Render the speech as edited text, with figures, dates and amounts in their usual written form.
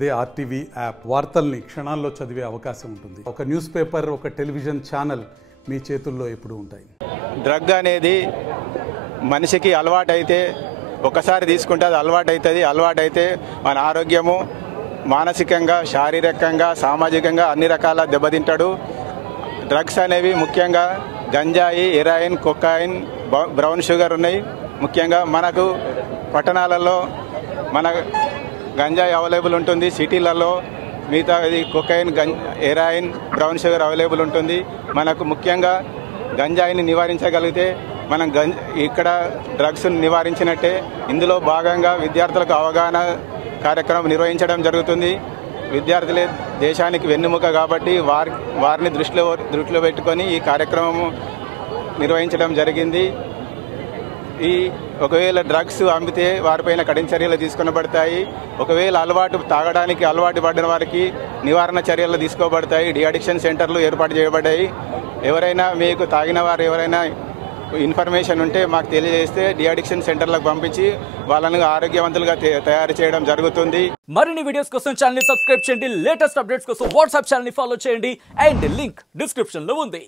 అదే RTV app వార్తల్ని క్షణాల్లో చదివే అవకాశం ఉంటుంది. ఒక న్యూస్ పేపర్, ఒక టెలివిజన్ ఛానల్ మీ చేతుల్లో ఎప్పుడూ ఉంటాయి. డ్రగ్ అనేది మనిషికి అలవాటైతే ఒకసారి తీసుకుంటే అది అలవాటైతుంది. అలవాటైతే మన ఆరోగ్యము మానసికంగా, శారీరకంగా, సామాజికంగా అన్ని రకాల దెబ్బతింటాడు. డ్రగ్స్ అనేవి ముఖ్యంగా గంజాయి, హెరాయిన్, కొకాయిన్, బ్రౌన్ షుగర్ ఉన్నాయి. ముఖ్యంగా మనకు పట్టణాలలో మన గంజాయి అవైలబుల్ ఉంటుంది, సిటీలలో మిగతా cocaine, heroin, brown sugar available ఉంటుంది. మనకు ముఖ్యంగా గంజాయిని నివారించగలిగితే మనం ఇక్కడ డ్రగ్స్ను నివారించినట్టే. ఇందులో భాగంగా విద్యార్థులకు అవగాహన కార్యక్రమం నిర్వహించడం జరుగుతుంది. విద్యార్థులే దేశానికి వెన్నెముక కాబట్టి వారిని దృష్టిలో పెట్టుకొని ఈ కార్యక్రమం నిర్వహించడం జరిగింది. ఒకవేళ డ్రగ్స్ అమ్మితే వారిపైన కఠిన చర్యలు తీసుకొనబడతాయి. ఒకవేళ తాగడానికి అలవాటు పడిన వారికి నివారణ చర్యలు తీసుకోబడతాయి. డిఅడిక్షన్ సెంటర్లు ఏర్పాటు చేయబడ్డాయి. ఎవరైనా మీకు తాగిన వారు ఎవరైనా ఇన్ఫర్మేషన్ ఉంటే మాకు తెలియజేస్తే డిఅడిక్షన్ సెంటర్లకు పంపించి వాళ్ళని ఆరోగ్యవంతులుగా తయారు చేయడం జరుగుతుంది. మరిన్ని వీడియోస్ కోసం ఛానల్ ని సబ్స్క్రైబ్ చేయండి. లేటెస్ట్ అప్డేట్స్ కోసం వాట్సాప్ ఛానల్ ని ఫాలో చేయండి. అండ్ లింక్ డిస్క్రిప్షన్ లో ఉంది.